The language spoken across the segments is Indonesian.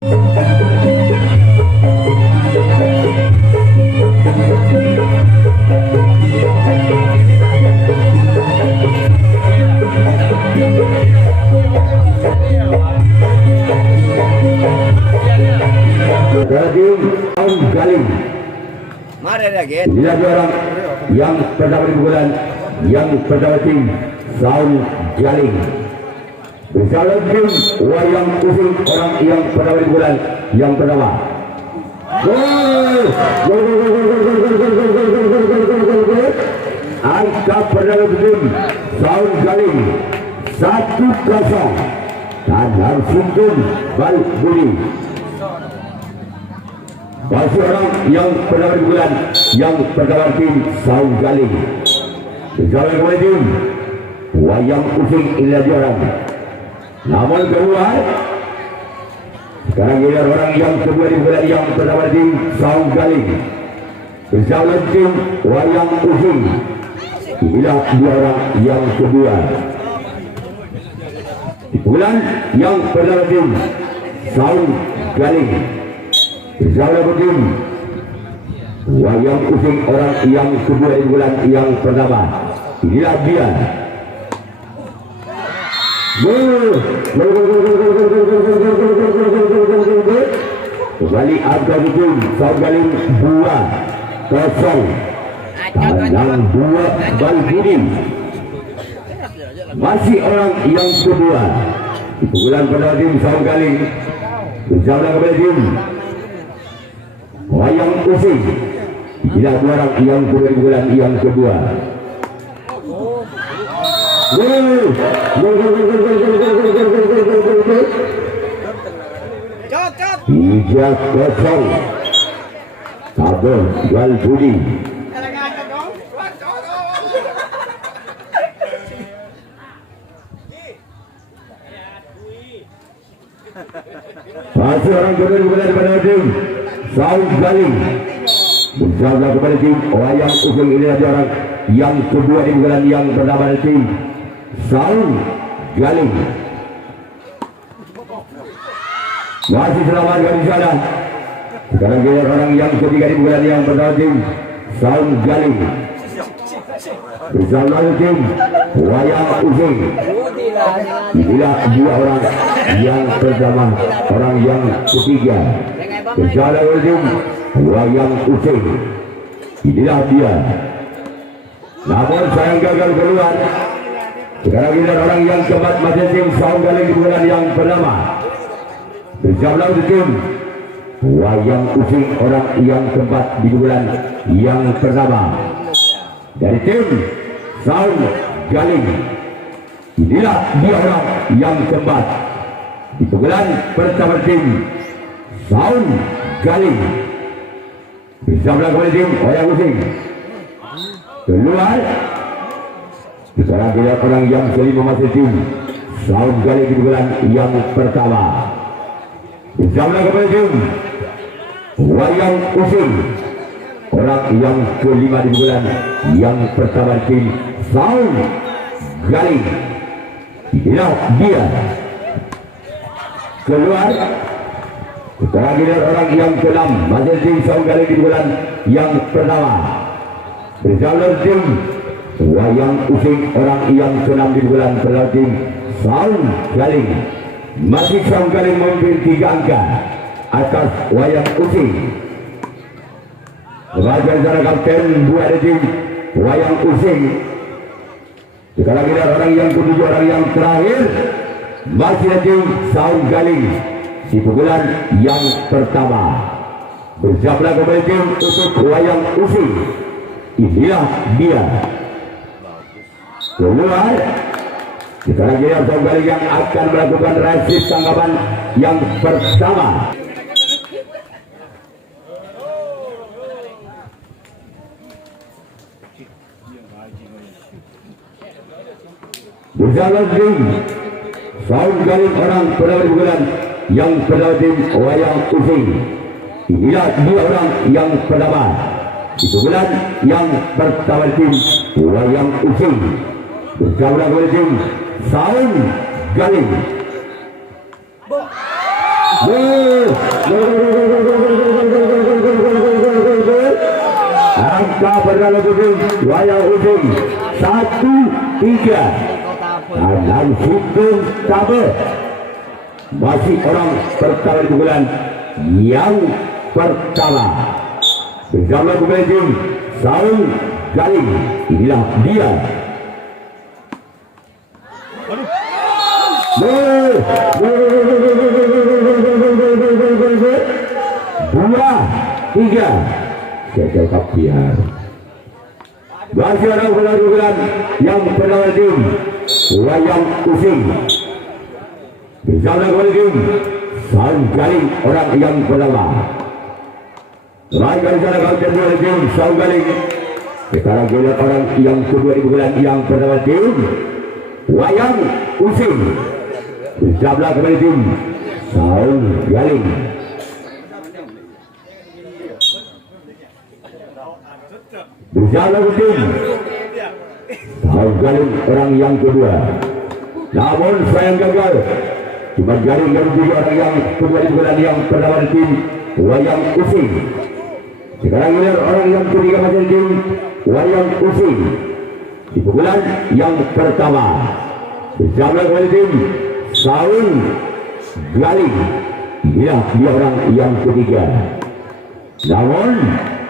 Galing. Inilah dua orang yang pertama di bulan, yang pertama tim Saung Galing. Bersama tim wayang pusing orang yang pertama di bulan, yang pertama. Gol! Angka pertama tim Saung Galing 1-0. Dan langsung tim balik budi. Masih orang yang pertama di bulan, yang pertama tim Saung Galing. Bersama kembali tim wayang pusing inilah dia orang. Namun keluar. Sekarang ini orang yang kedua di bulan, yang pertama tim Saung Galing. Bersama tim wayang pusing inilah dia orang yang kedua. Di bulan yang pertama tim Saung Galing. Bersama tim wayang pusing orang yang kedua di bulan, yang pertama. Inilah dia. Kembali angka tim Saung Galing 2-0. Tanang 2 Balbudi. Masih orang yang kedua di bulan pertama tim Saung Galing. Bersama kembali tim wayang pusing inilah dua orang yang kedua di bulan, yang kedua. 3-0. Tabung Balbudi. Masih orang kedua di bulan pada tim Saung Galing. Bersama kepada tim wayang pusing inilah dia orang yang kedua di bulan, yang pertama tim Saung Galing. Masih selamat dari sana. Sekarang kita orang yang ketiga di bulan, yang pertama tim Saung Galing. Bersama tim wayang pusing inilah dua orang yang pertama, orang yang ketiga. Bersama tim wayang pusing inilah dia. Namun sayang gagal keluar. Sekarang kita orang yang keempat, masih tim Saung Galing di bulan, yang pertama. Bersama tim wayang pusing orang yang keempat di bulan, yang pertama. Dari tim Saung Galing. Inilah dia orang yang keempat di bulan pertama tim Saung Galing. Bersama kembali tim wayang pusing keluar. Sekarang kita orang yang kelima, masih tim Saung Galing di bulan, yang pertama. Bersama kembali tim wayang pusing orang yang kelima di bulan, yang pertama tim Saung Galing. Inilah dia keluar. Sekarang kita orang yang keenam, masih tim Saung Galing di bulan, yang pertama. Bersama tim wayang pusing orang yang keenam di bulan, pertama tim Saung Galing. Masih Saung Galing memimpin 3 angka atas wayang pusing. Sebagai seorang kapten buat tim wayang pusing. Sekarang kita orang yang ketujuh, orang yang terakhir, masih tim Saung Galing di pukulan yang pertama. Bersama kembali tim untuk wayang pusing inilah dia keluar. Sekarang kita Saung Galing yang akan melakukan resip tanggapan yang pertama. Bersama tim Saung Galing orang pertama di bulan, yang pertama tim wayang pusing inilah dia orang yang pertama di bulan, yang pertama tim wayang pusing. Bersama tim Saung Galing. Angka berlalu ujung wayang ujung 1-3. Dan hukum tabel masih orang pertama di bulan yang pertama bersama pemain Saung Galing. Inilah dia. Dua, tiga. Gagal kapiar. Masih ada bulan yang pertama tim wayang using. Bersama tim Saung Galing orang yang pertama. Lain kali sana kau kedua tim Saung Galing. Sekarang kita orang yang kedua di bulan yang pertama tim wayang using. Bersama kembali tim Saung Galing. Bersama tim Saung Galing orang yang kedua. Namun sayang gagal. Cuma Galing yang juga orang yang kedua di bulan yang pertama tim wayang using. Sekarang ini orang yang ketiga masih tim wayang using di bulan yang pertama. Bersama kembali tim Saung Galing. Inilah dia orang yang ketiga. Namun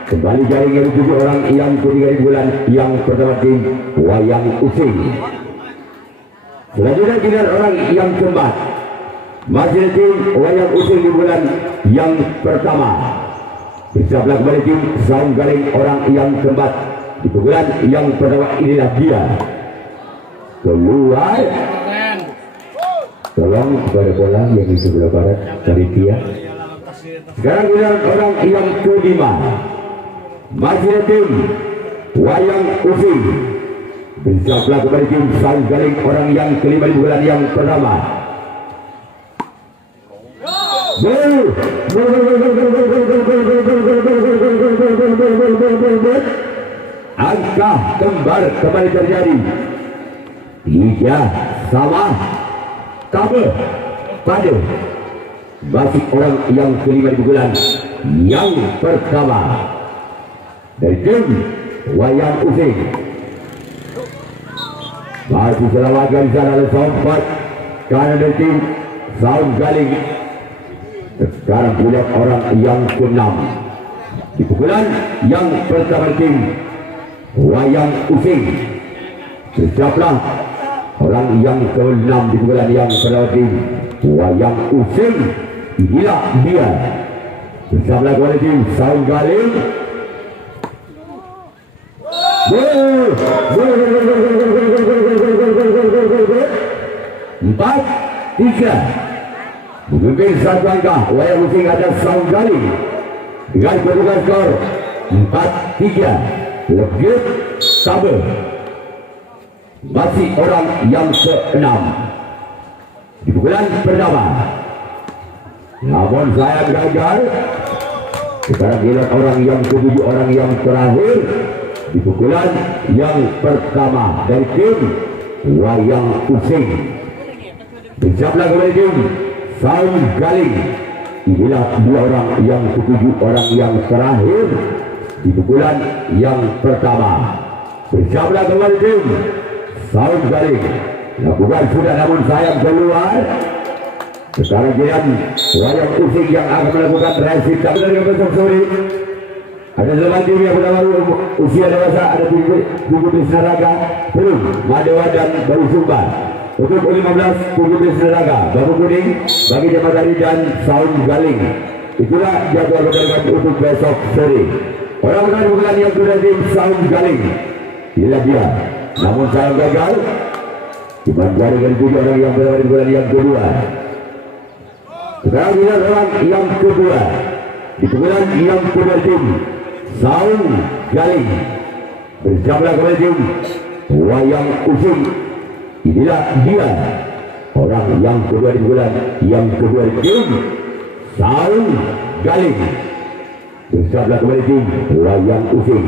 kembali Galing yang tujuh orang yang ketiga di bulan yang pertama tim wayang using. Selanjutnya kita orang yang keempat masih tim wayang using di bulan yang pertama. Bersama kembali tim Saung Galing orang yang keempat di bulan yang pertama. Inilah dia. Keluar. Tolong kepada bola yang di sebelah barat dari dia. Sekarang kita orang yang kelima masih tim wayang using. Bersama kembali tim Saung Galing orang yang kelima di bulan yang pertama. Angka kembar kembali terjadi. 3 sama kabel pada masih orang yang kelima di bulan yang pertama dari tim wayang using. Masih selamatkan di sana oleh Sompat karena dari tim Saung Galing. Sekarang punya orang yang ke-6 di bulan yang pertama tim wayang using. Sejaplah orang yang ke-6 di bulan yang pertama tim wayang using. Inilah dia. Bersama kepada tim Saung Galing. 4-3. Memimpin satu angka wayang using ada Saung Galing dengan kedudukan skor 4-3. Lebih tabel masih orang yang ke-6 di bulan pertama. Namun saya gagal. Sekarang giliran orang yang ke-7 orang yang terakhir di bulan yang pertama dari tim wayang using. Bersama kembali tim Saung Galing. Inilah dua orang yang ke-7 orang yang terakhir di bulan yang pertama. Bersama kembali tim Saung Galing. Lakukan sudah namun sayang keluar. Sekarang giliran wayang using yang akan melakukan reaksi tabel dari besok sore. Ada 8 tim yang pertama usia dewasa, ada Tugu Bisnaraga, belum Madewa dan Baru Sumbar. Untuk U15 Tugu Bisnaraga, Baru Kuning, bagi Jamadari dan Saung Galing. Itulah jadwal pertandingan untuk besok sore. Orang-orang bukan yang sudah tim Saung Galing. Inilah dia. Namun saya gagal. Cuma jaringan juga orang yang pertama di bulan yang kedua. Sekarang kita orang yang kedua di bulan yang kedua tim Saung Galing. Bersama kembali tim wayang using. Inilah dia orang yang kedua di bulan yang kedua di tim Saung Galing. Bersama kembali tim wayang using.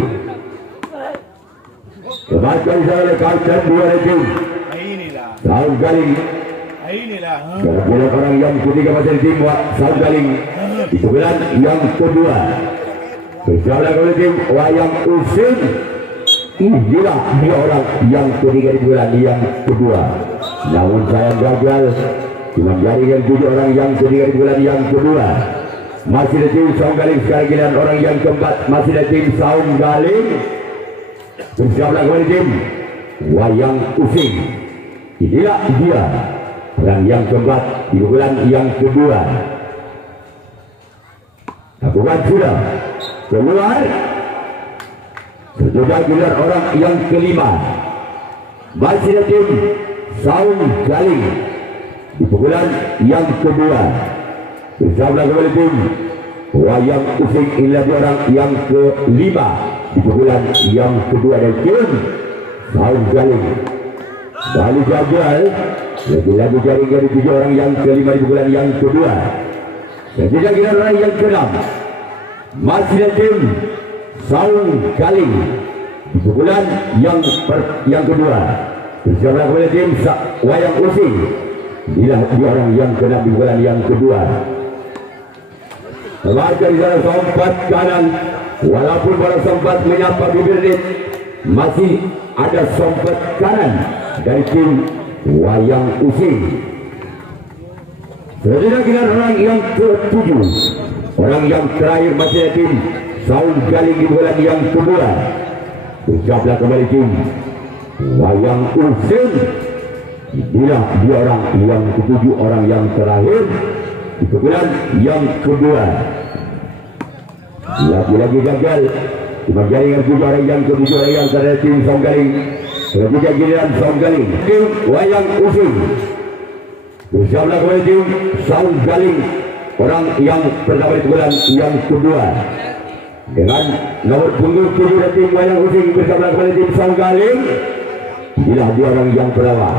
Kembali oleh kapten dua tim Saung Galing Giliran orang yang ketiga masih tim Saung Galing. Di bulan yang kedua berjalan oleh tim Wayang Using. Inilah dia orang yang ketiga di bulan yang kedua. Namun saya gagal. Cuma jaringan 7 orang yang ketiga di bulan yang kedua. Masih ada tim Saung Galing. Sekarang giliran orang yang keempat masih ada tim Saung Galing. Berjalan oleh tim Wayang Using. Inilah dia orang yang keempat di bulan yang kedua. Lakukan sudah keluar. Sudah giliran orang yang kelima. Masih ada tim Saung Galing di pukulan yang kedua. Bersama kembali tim Wayang Using. Inilah dia orang yang kelima di pukulan yang kedua dari tim Saung Galing. Balik gagal. Lagi-lagi jaring dari 7 orang yang kelima di pukulan yang kedua. Dan tidak kira orang yang keenam masih ada tim Saung Galing di pukulan yang kedua. Bersama kembali tim Wayang Using. Inilah dia orang yang keenam di pukulan yang kedua. Melangkah di sana sompat kanan. Walaupun baru sempat menyapa bibir, masih ada sompat kanan dari tim Wayang Using. Setelah giliran orang yang ke-7, orang yang terakhir masih ada tim Saung Galing di bulan yang kedua. Berjablah kembali tim Wayang Using. Inilah dia orang yang ke-7, orang yang terakhir di bulan yang kedua. Lagi-lagi gagal. Cuma jaringan 7 orang yang ke-7 orang yang terakhir tim Saung Galing. Ketiga giliran Saung Galing tim Wayang Using. Bersama kembali tim Saung Galing, orang yang pertama di bulan yang kedua. Dengan nomor punggung 7 dari tim Wayang Using bersama kembali tim Saung Galing. Inilah dia orang yang pertama.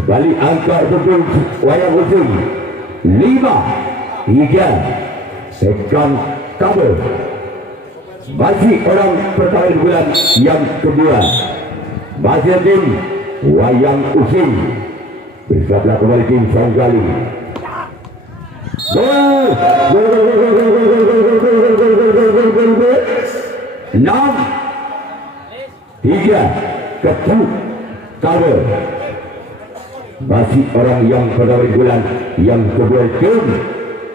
Kembali angka untuk Wayang Using 5-3. Second cover. Masih orang pertama di bulan yang kedua. Masih tim Wayang Using. Bersablah kembali tim Saung Galing. Gol! 6-3. Ketuk cover. Masih orang yang pertama di bulan yang kedua tim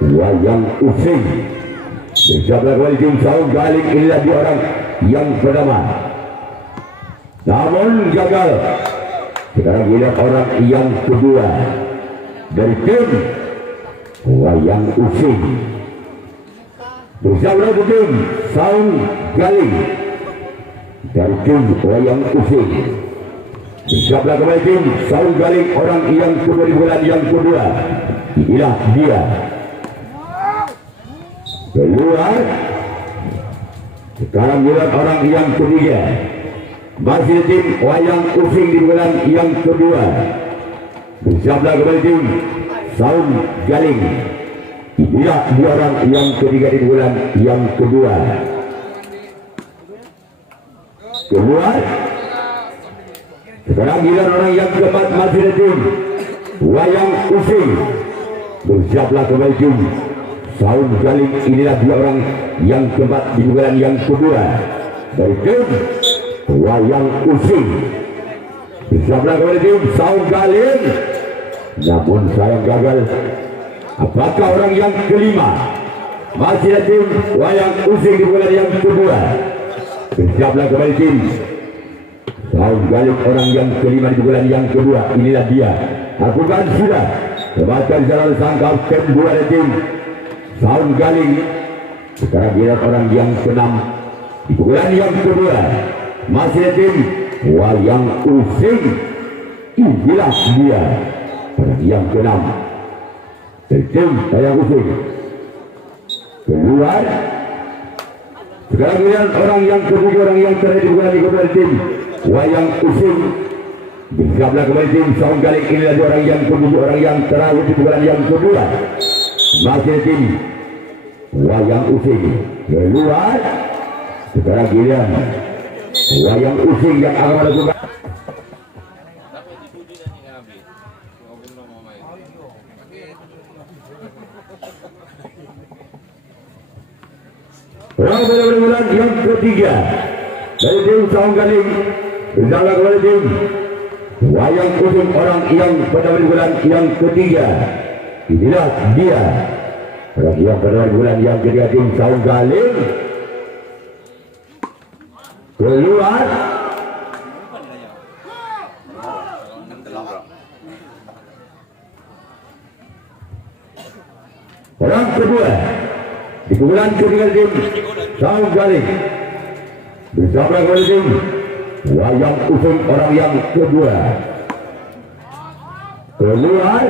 Wayang Using. Bersablah kembali tim Saung Galing. Inilah dia orang yang pertama. Namun gagal. Sekarang giliran orang yang kedua dari tim Wayang Using. Bersablah tim Saung Galing dari tim Wayang Using. Bersablah kembali tim Saung Galing, orang yang kedua di bulan yang kedua. Inilah dia. Keluar. Sekarang giliran orang yang ketiga. Masih tim Wayang Using di bulan yang kedua. Bersablah kembali tim Saung Galing. Inilah dia orang yang ketiga di bulan yang kedua. Keluar. Sekarang giliran orang yang keempat masih tim Wayang Using. Bersablah kembali tim Saung Galing. Inilah dia orang yang keempat di bulan yang kedua dari tim Wayang Using. Bersablah kembali tim Saung Galing. Namun saya gagal. Apakah orang yang kelima masih ada tim Wayang Using di bulan yang kedua. Bersablah kembali tim Saung Galing, orang yang kelima di bulan yang kedua. Inilah dia. Lakukan sudah. Kebaikan jalan sang kapten 2 dari tim Saung Galing. Sekarang giliran orang yang keenam di bulan yang kedua. Masih ada tim Wayang Using. Inilah dia orang yang keenam dari tim Wayang Using. Keluar. Sekarang giliran orang yang ketujuh, orang yang terakhir di bulan yang kedua tim Wayang Using. Bersablah kembali tim Saung Galing. Inilah orang yang ketujuh, orang yang terakhir di bulan yang kedua. Masih tim Wayang Using. Keluar. Sekarang giliran wayang using yang akan melakukan bulan yang ketiga dari tim Saung Galing bersama kepada tim wayang using orang yang pada bulan yang ketiga. Inilah dia orang yang pada bulan yang ketiga tim Saung Galing keluar. Orang kedua di bulan ketiga tim Saung Galing bersama kepada tim wayang usung orang yang kedua keluar.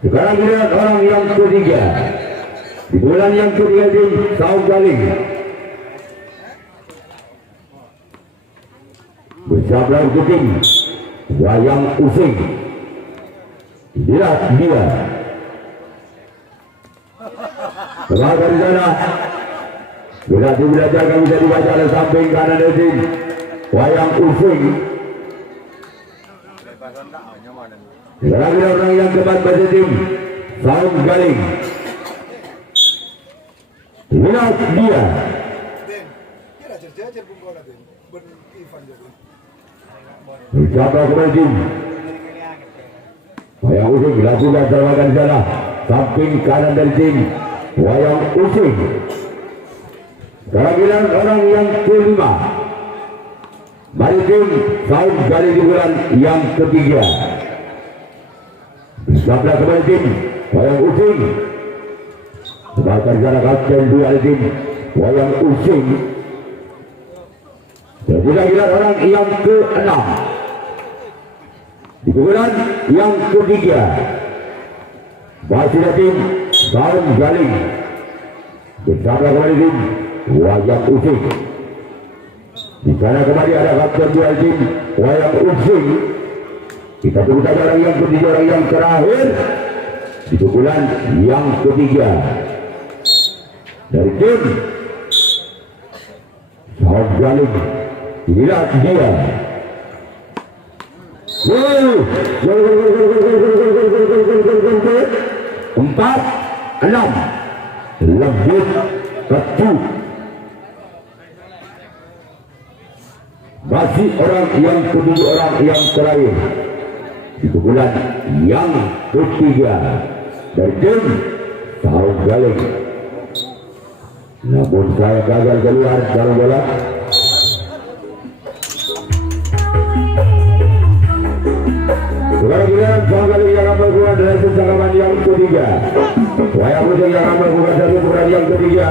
Sekarang lihat orang yang ketiga di bulan yang ketiga tim Saung Galing bersama tim wayang usung. Inilah dia keluar dari sana. Bila belajar kami bisa dibaca oleh samping kanan dari tim wayang usung. Sekarang orang yang keempat pada tim Saung Galing. Inilah dia bersama kepada tim wayang usung dilakukan serangan di sana samping kanan dari tim wayang usung. Sekarang orang yang kelima dari tim Saung Galing di bulan yang ketiga bersama kepada tim wayang usung. Sebagai jarak kapten dua tim wayang usung. Dan juga orang yang ke-6 di bulan yang ketiga masih tim Saung Galing bersama kepada tim wayang usung. Di sana kembali ada kapten dua tim wayang usung. Kita tunggu saja orang yang ketiga, orang yang terakhir di bulan yang ketiga dari tim Saung Galing. Inilah dia. Empat, 6 lebih ketujuh. Masih orang yang ketujuh, orang yang terakhir di bulan yang ketiga dari tim Saung Galing. Namun saya gagal keluar sekarang bola. Sekarang giliran Saung Galing yang akan melakukan dari sesakaman yang ketiga. Wayang usung yang akan melakukan dari bulan yang ketiga.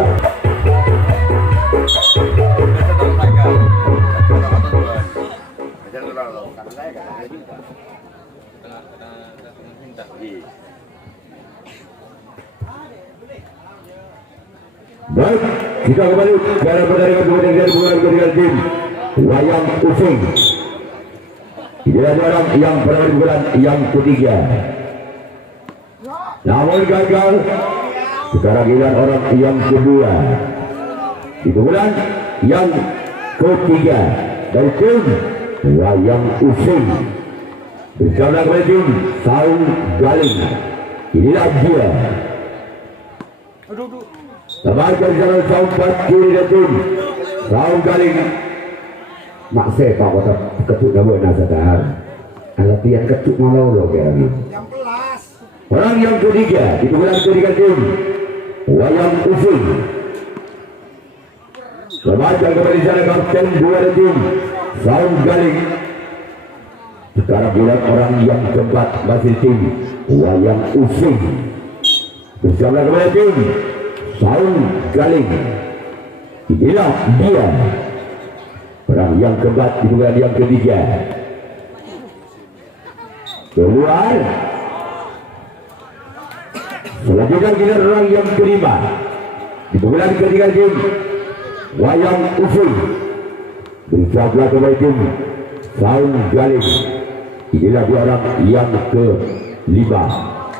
Baik, kita kembali dalam pertandingan dari bulan ketiga tim wayang usung. Inilah orang yang berada di bulan yang ketiga. Namun gagal. Sekarang giliran orang yang kedua di bulan yang ketiga dari tim wayang usung bersama kepada tim Saung Galing. Inilah dia. Tebarkan jalan Saung kiri dan tim Saung Galing. Mak saya pak kota ketuk dah buat nasa tahar. Alat yang ketuk malau loh kayaknya. Orang yang ketiga di bulan ketiga tim wayang usung. Tebarkan kembali jalan kapten dua dan tim Saung Galing. Sekarang bulan orang yang keempat masih tim wayang usung bersama kepada tim Saung Galing. Inilah dia orang yang keempat di bulan yang ketiga. Keluar. Selanjutnya giliran orang yang kelima di bulan ketiga tim wayang usung bersama kepada tim Saung Galing. Inilah dia orang yang kelima.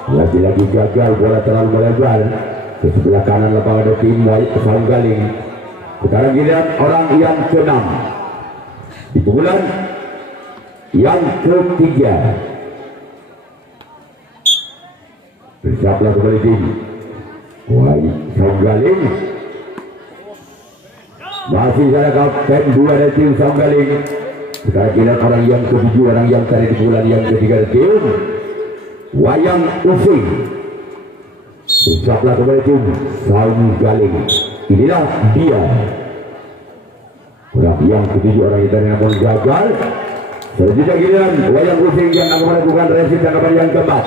Lagi-lagi gagal bola terlalu melebar. Ke sebelah kanan lapangan ada tim Saung Galing. Sekarang giliran orang yang ke-6 di pukulan yang ke-3. Bersiaplah kembali tim Saung Galing. Masih sana kapten 2 dari tim Saung Galing. Sekarang giliran orang yang ke-7, orang yang tadi di pukulan yang ke-3 dari tim Wayang Using. Bersiaplah kembali tim Saung Galing. Inilah dia orang yang ke-7, orang yang tadi namun gagal. Selanjutnya giliran Wayang Using yang akan melakukan revisi tanggapan yang keempat.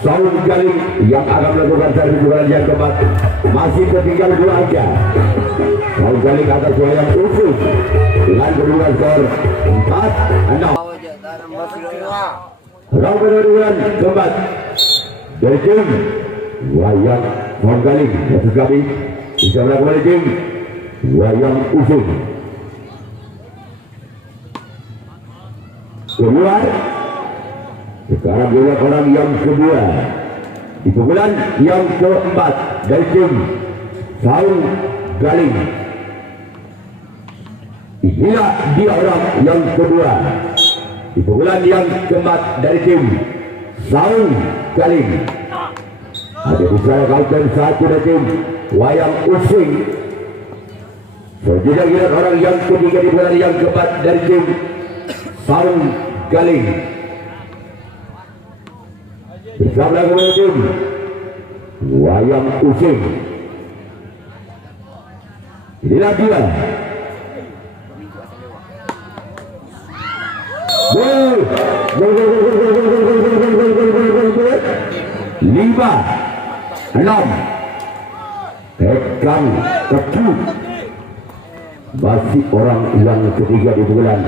Saung Galing yang akan melakukan servis yang keempat. Masih tertinggal 2 angka. Saung Galing atas Wayang Using dengan kedua skor 4-6. Round kedua keempat dari tim Wayang Saung Galing. Maksud kami bisa melakukan tim Wayang Using. Keluar. Sekarang juga orang yang kedua di pukulan yang keempat dari tim Saung Galing. Inilah dia orang yang kedua di pukulan yang keempat dari tim Saung Galing. Ada di sana kapten 1 dari tim Wayang Using. Selanjutnya giliran orang yang ketiga di pukulan yang keempat dari tim Saung Galing. Bersama kepada tim Wayang Using. Inilah dia. Gol. 5-6. Tekan kecil. Masih orang yang ketiga di bulan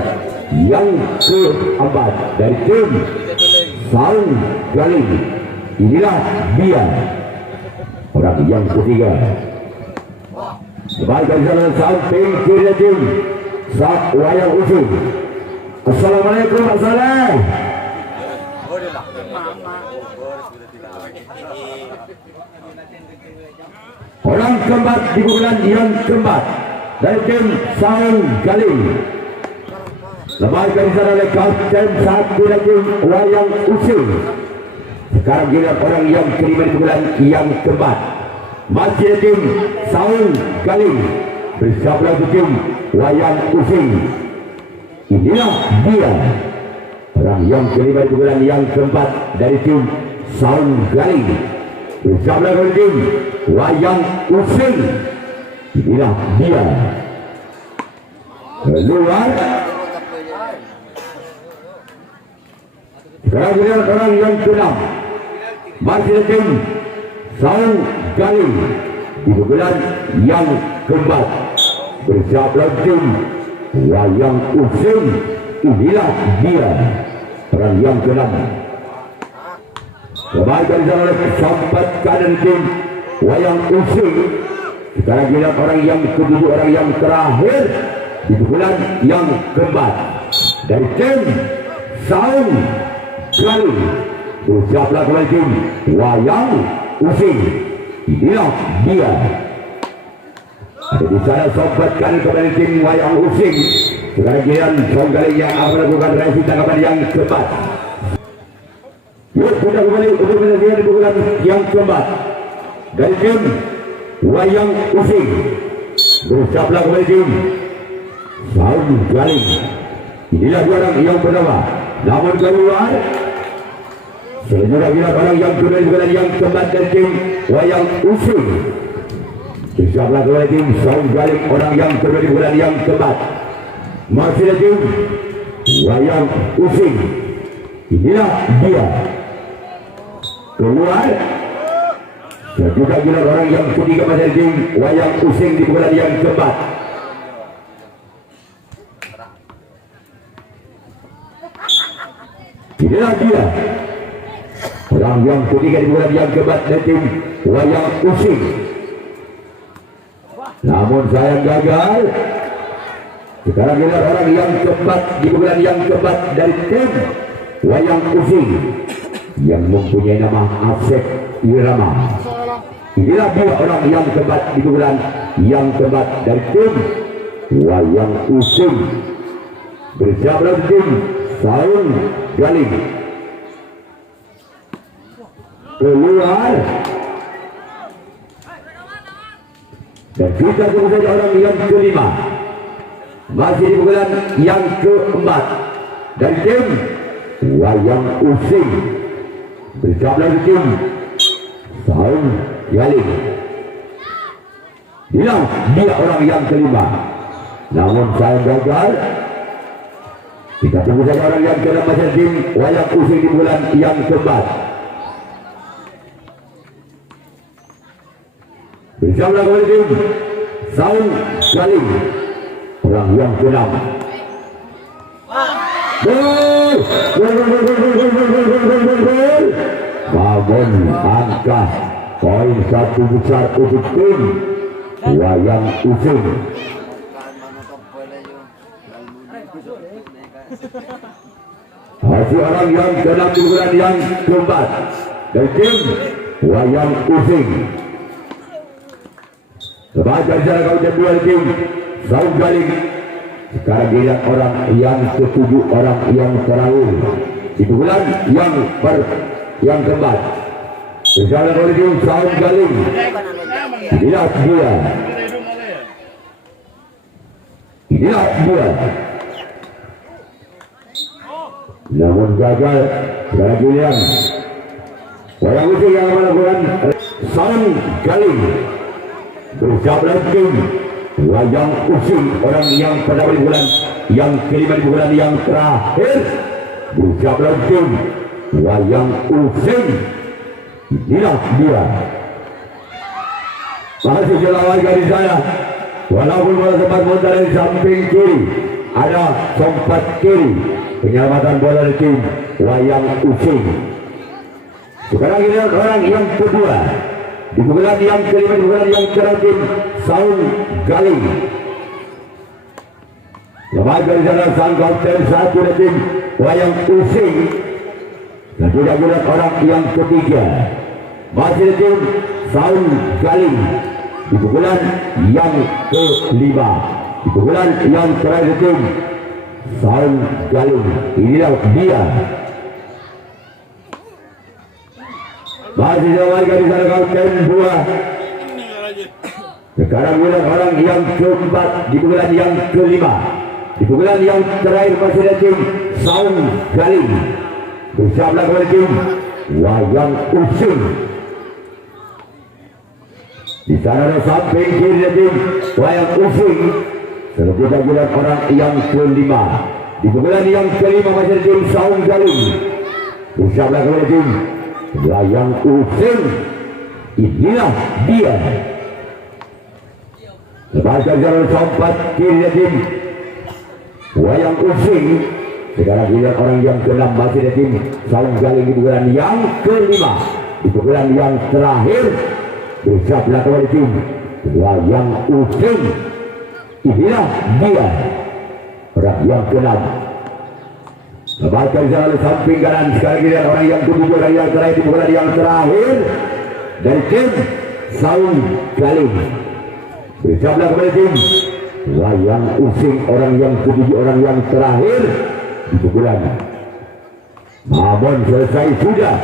yang keempat dari tim Saung Galing. Inilah dia orang yang ketiga. Sebagai jalan samping kiri tim Wayang Using. Assalamualaikum warahmatullahi. Orang keempat di bulan yang keempat dari tim Saung Galing. Lemahkan sana oleh kapten 1 dari tim Wayang Using. Sekarang giliran orang yang kelima di bulan yang keempat. Masih tim Saung Galing. Bersiaplah tim Wayang Using. Inilah dia orang yang kelima di bulan yang keempat dari tim Saung Galing. Bersiaplah tim Wayang Using. Inilah dia. Keluar. Sekarang giliran orang yang ke-6. Masih tim Saung Galing di bulan yang keempat. Bersiaplah tim Wayang Using. Inilah dia orang yang ke-6. Kebaikan oleh sampai kanan tim Wayang Using. Sekarang giliran orang yang ke-7, orang yang terakhir di bulan yang keempat dari tim Saung Galing. Bersiaplah kembali tim Wayang Using. Inilah dia. Ada di sana sobat kali kembali tim Wayang Using. Sekarang giliran Saung Galing yang akan melakukan revisi tanggapan yang keempat. Yuk kita kembali untuk menyaksikan di bulan yang keempat dari tim Wayang Using. Bersiaplah kembali tim Saung Galing. Inilah dua orang yang bernama. Namun keluar. Selanjutnya giliran orang yang kedua di bulan yang keempat dari tim Wayang Using. Bersiaplah kembali tim Saung Galing, orang yang kedua di bulan yang keempat. Masih ada tim Wayang Using. Inilah dia. Keluar. Dan juga giliran orang yang ketiga masih ada tim Wayang Using di bulan yang keempat. Inilah dia. Orang yang ketiga di bulan yang keempat dari tim Wayang Using. Namun sayang gagal. Sekarang giliran orang yang keempat di bulan yang keempat dari tim Wayang Using yang mempunyai nama Asep Irama. Inilah dua orang yang keempat di pukulan yang keempat dari tim Wayang Using bersama tim Saung Galing. Keluar. Dan kita tunggu saja orang yang kelima. Masih di pukulan yang keempat dari tim Wayang Using bersama tim Saung Galing. Inilah dia orang yang kelima. Namun saya gagal. Kita tunggu saja orang yang kelima masih tim Wayang Using di bulan yang keempat. Bersama kembali tim Saung Galing. Orang yang keenam. Namun angka poin satu besar untuk tim Wayang Using. Hasil orang yang keenam di bulan yang keempat dari tim Wayang Using. Sebagai cara kau kedua tim Saung Galing. Sekarang dilihat orang yang ketujuh, orang yang terakhir di bulan yang keempat. Bersama oleh tim Saung Galing. Inilah dia. Inilah dia. Namun gagal. Sekarang dilihat Wayang Using yang melakukan Saung Galing. Bersama tim Wayang Using, orang yang pada bulan yang kelima di bulan yang terakhir. Bersama tim Wayang Using. Inilah dia. Masih lawan dari saya. Walaupun bola sempat muncul dari samping kiri, ada sompat kiri. Penyelamatan bola dari tim Wayang Using. Sekarang ini orang yang kedua di bulan yang kelima di bulan yang terakhir Saung Galing. Lepas dari sana sang kapten satu dari tim Wayang Using. Dan tidak bulan orang yang ketiga masih di tim Saung Galing di bulan yang kelima di bulan yang terakhir tim Saung Galing. Inilah dia. Masih jauh dari sana kapten dua. Sekarang bulan orang yang keempat di bulan yang kelima di bulan yang terakhir masih ada tim Saung Galing. Bersama kembali tim Wayang Using. Di sana ada samping kiri tim Wayang Using. Selanjutnya bulan orang yang kelima di bulan yang kelima masih ada tim Saung Galing. Bersama kembali tim Wayang Using. Inilah dia. Lepas jalan sompat kiri tim Wayang Using. Sekarang dilihat orang yang keenam masih ada tim Saung Galing di bulan yang kelima di bulan yang terakhir. Bersama kembali tim Wayang Using. Inilah dia orang yang keenam. Lepas jalan samping kanan. Sekarang dilihat orang yang ketujuh, orang yang terakhir di bulan yang terakhir dari tim Saung Galing. Bersama kembali tim Wayang Using, orang yang ketujuh, orang yang terakhir di bulan. Namun selesai sudah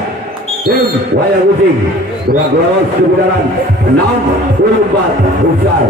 tim Wayang Using bergerak ke bundaran 64 besar.